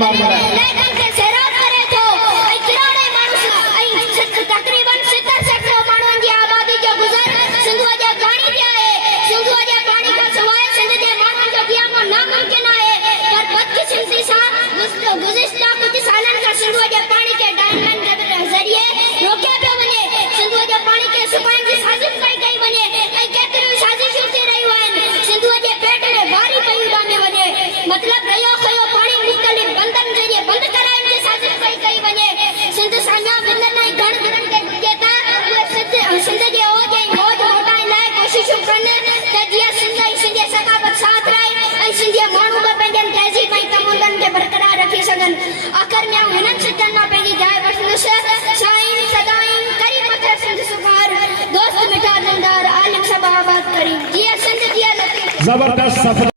मार्ग है लेकिन के सेरात करे तो ऐ किराणे मानुस ऐ तकरीबन 70 सेकड़ों मानवन जी आबादी जो गुजर सिंधु जे पानी दिया है सिंधु जे पानी का सवाए सिंध जे मानवन जो दिया को नामुमकिन है पर बदकिस्मती सा गुज़िश्ता कुछ सालन का सिंधु जे पानी के डायमंड के जरिए रोके पे वने सिंधु जे पानी के सुपाइन जी साजिश कई वने ऐ केतरी साजिशूं थी रही आहिनि सिंधु जे पेट में भारी पयुदा में वने मतलब रयो खयो पानी मुख्तलिफ बंदन जरिए बंद कराइण जी साजिश कई वने सिंध सान्या बिंदन ऐं घण घणनि खे घुरिजे था उहे सिंध जे औज ऐं मौज मोटाइण लाइ कोशिशूं कनि त जीअं सिंध ऐं सिंधी सकाफ़त साथ रहे ऐं सिंधी माण्हू बि पंहिंजनि तहज़ीब ऐं तमुदन खे बरक़रार रखी सघनि आख़िर में आउं हिननि सिटनि मां पंहिंजी जाइ वठंदुसि शाइन सदाइन करी मथे सिंध सुखार दोस्त मिठा दिलदार आलिम सब आबाद करी जीअं सिंध जीअं लतीफ़ जबरदस्त सफर।